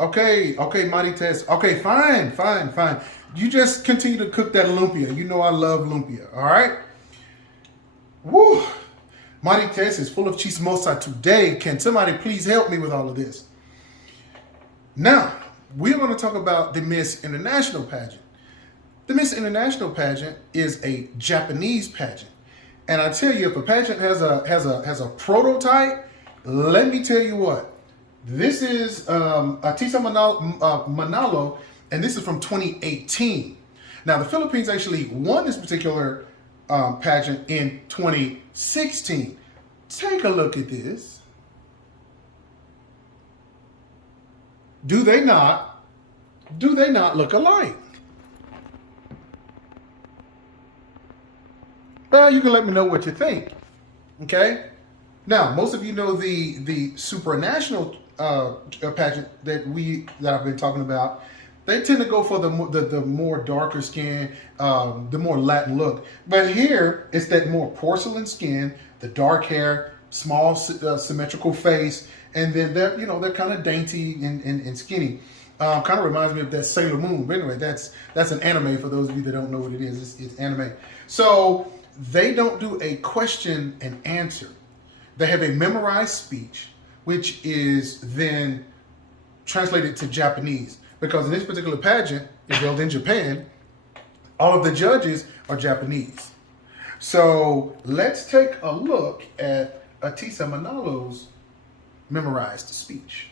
Okay, Mighty Test. Okay, fine. You just continue to cook that lumpia. You know I love lumpia. All right. Woo. Mighty Test is full of chismosa today. Can somebody please help me with all of this? Now, we're going to talk about the Miss International pageant. The Miss International pageant is a Japanese pageant. And I tell you, if a pageant has a prototype, let me tell you what. This is Athisa Manalo, and this is from 2018. Now, the Philippines actually won this particular pageant in 2016. Take a look at this. Do they not look alike? Well, you can let me know what you think. Okay? Now, most of you know the supranational pageant that I've been talking about. They tend to go for the more darker skin, the more Latin look. But here, it's that more porcelain skin, the dark hair, small symmetrical face, and then they're kind of dainty and skinny. Kind of reminds me of that Sailor Moon. But anyway, that's an anime for those of you that don't know what it is. It's anime. So they don't do a question and answer. They have a memorized speech, which is then translated to Japanese. Because in this particular pageant, it's held in Japan, all of the judges are Japanese. So let's take a look at Athisa Manalo's memorized speech.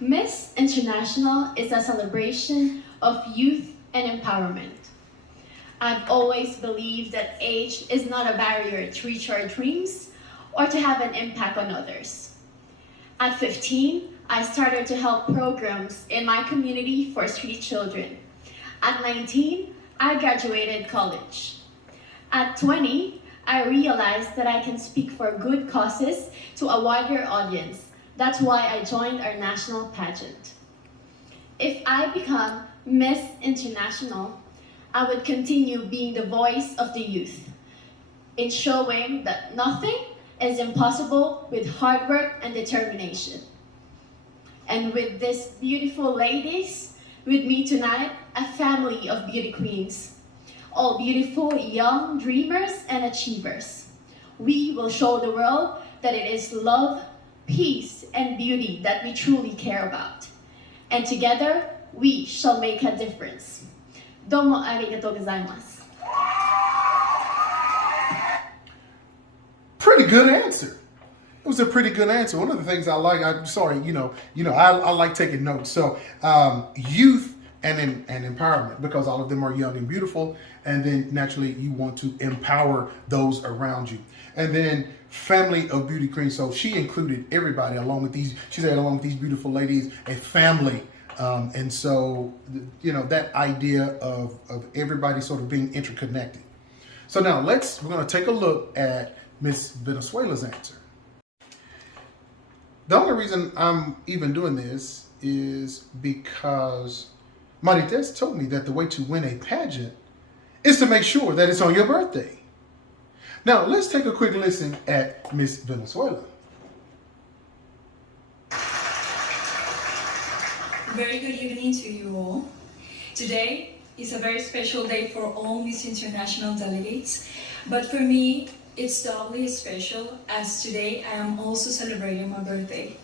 Miss International is a celebration of youth and empowerment. I've always believed that age is not a barrier to reach our dreams or to have an impact on others. At 15, I started to help programs in my community for street children. At 19, I graduated college. At 20, I realized that I can speak for good causes to a wider audience. That's why I joined our national pageant. If I become Miss International, I would continue being the voice of the youth in showing that nothing is impossible with hard work and determination. And with these beautiful ladies with me tonight, a family of beauty queens, all beautiful young dreamers and achievers. We will show the world that it is love, peace, and beauty that we truly care about. And together, we shall make a difference. Domo arigatou gozaimasu. Pretty good answer. It was a pretty good answer. One of the things I like, I like taking notes. So youth and empowerment, because all of them are young and beautiful, and then naturally you want to empower those around you. And then family of beauty queens. So she included everybody along with these. She said along with these beautiful ladies, a family. And so that idea of everybody sort of being interconnected. So now we're going to take a look at Miss Venezuela's answer. The only reason I'm even doing this is because Marites told me that the way to win a pageant is to make sure that it's on your birthday. Now, let's take a quick listen at Miss Venezuela. Very good evening to you all. Today is a very special day for all Miss International delegates, but for me, it's doubly special as today I am also celebrating my birthday.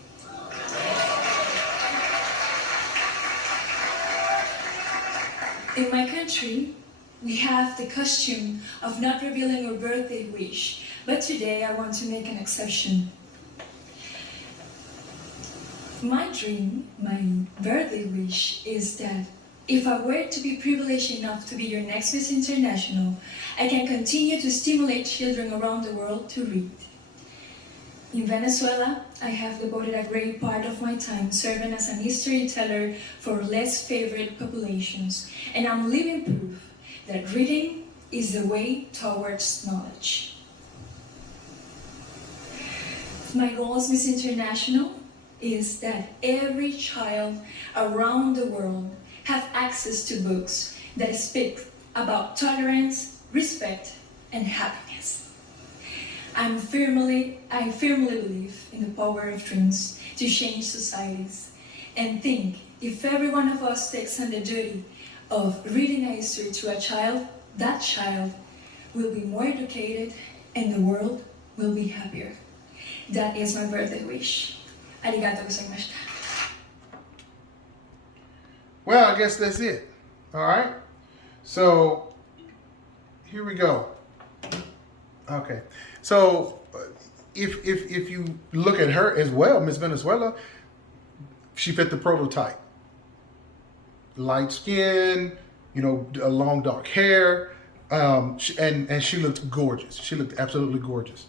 In my country, we have the custom of not revealing our birthday wish, but today I want to make an exception. My dream, my birthday wish is that if I were to be privileged enough to be your next Miss International, I can continue to stimulate children around the world to read. In Venezuela, I have devoted a great part of my time serving as an history teller for less favored populations, and I'm living proof that reading is the way towards knowledge. My goal as Miss International is that every child around the world have access to books that speak about tolerance, respect, and happiness. I firmly believe in the power of dreams to change societies, and think if every one of us takes on the duty of reading a history to a child, that child will be more educated and the world will be happier. That is my birthday wish. Arigatou gozaimashita. Well, I guess that's it. All right. So here we go. Okay. So if you look at her as well, Miss Venezuela, she fit the prototype. Light skin, long dark hair, and she looked gorgeous. She looked absolutely gorgeous.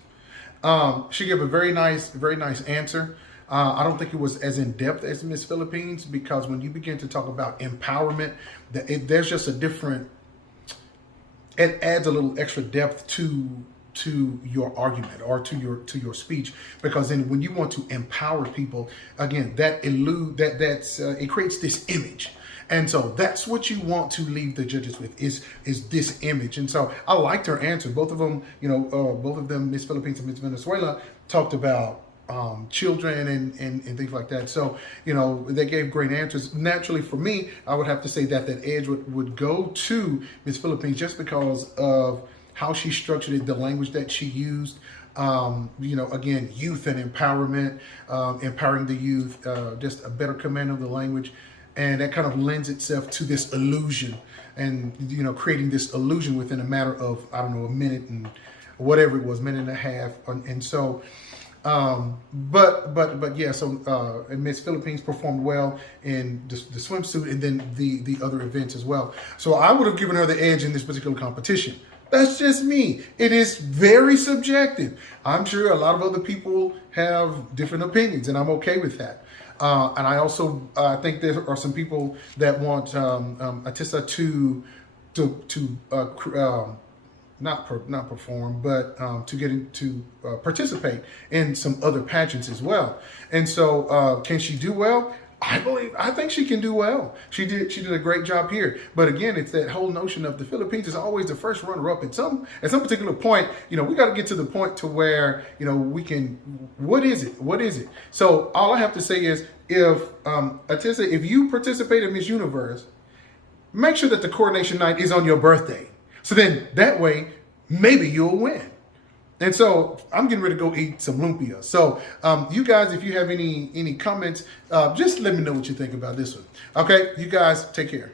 She gave a very nice answer. I don't think it was as in depth as Miss Philippines, because when you begin to talk about empowerment, there's just a different. It adds a little extra depth to your argument or to your speech, because then when you want to empower people, again, it creates this image. And so that's what you want to leave the judges with is this image. And so I liked her answer. Both of them, Miss Philippines and Miss Venezuela, talked about children and things like that. So, they gave great answers. Naturally, for me, I would have to say that edge would go to Miss Philippines, just because of how she structured it, the language that she used. Again, youth and empowerment, empowering the youth, just a better command of the language. And that kind of lends itself to this illusion, and creating this illusion within a matter of, I don't know, a minute and whatever it was, minute and a half. And so, but yeah. So Miss Philippines performed well in the swimsuit, and then the other events as well. So I would have given her the edge in this particular competition. That's just me. It is very subjective. I'm sure a lot of other people have different opinions, and I'm okay with that. And I also think there are some people that want Athisa not perform, but to get into participate in some other pageants as well. And so, can she do well? I think she can do well. She did a great job here. But again, it's that whole notion of the Philippines is always the first runner-up. At some particular point, we got to get to the point to where, we can, what is it? So all I have to say is, if Athisa, if you participate in Miss Universe, make sure that the coronation night is on your birthday. So then that way, maybe you'll win. And so I'm getting ready to go eat some lumpia. So you guys, if you have any comments, just let me know what you think about this one. Okay, you guys take care.